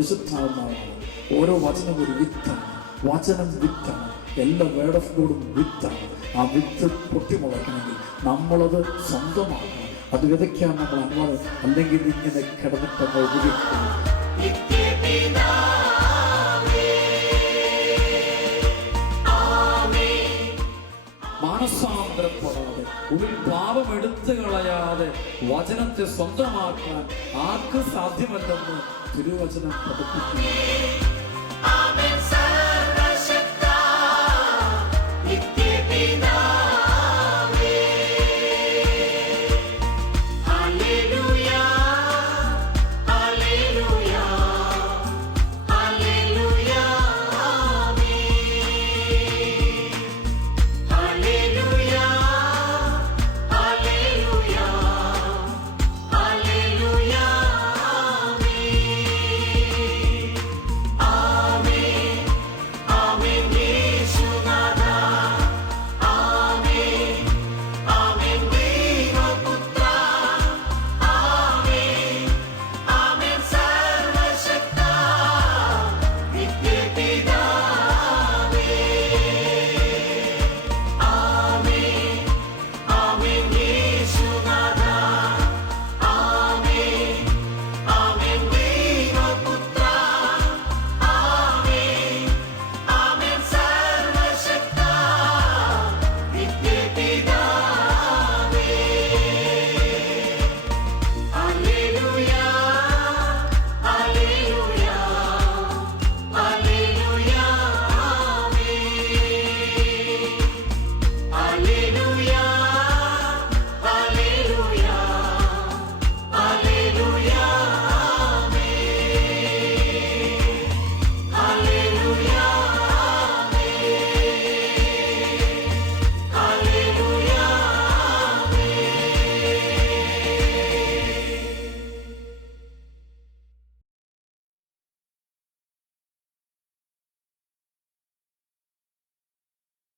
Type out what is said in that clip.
പരിശുദ്ധാത്മാവാണ്. ഓരോ വചനം ഒരു വിത്താണ്. വചനം വിത്താണ്. എല്ലാ വേർഡ് ഓഫ് ഗോഡും വിത്താണ്. ആ വിത്ത് പൊട്ടിമുളയ്ക്കണമെങ്കിൽ നമ്മളത് സ്വന്തമാക്കണം. അത് വിതയ്ക്കാൻ നമ്മൾ അനുവാദം, അല്ലെങ്കിൽ ഇങ്ങനെ കിടന്നിട്ട് ഉപയോഗിക്കണം. മാനസാന്തരപ്പെടാതെ, ഉള്ളിൽ പാപം എടുത്തു കളയാതെ വചനത്തെ സ്വന്തമാക്കാൻ ആർക്കും സാധ്യമല്ലെന്ന് തിരുവചനം പഠിപ്പിക്കുന്നു.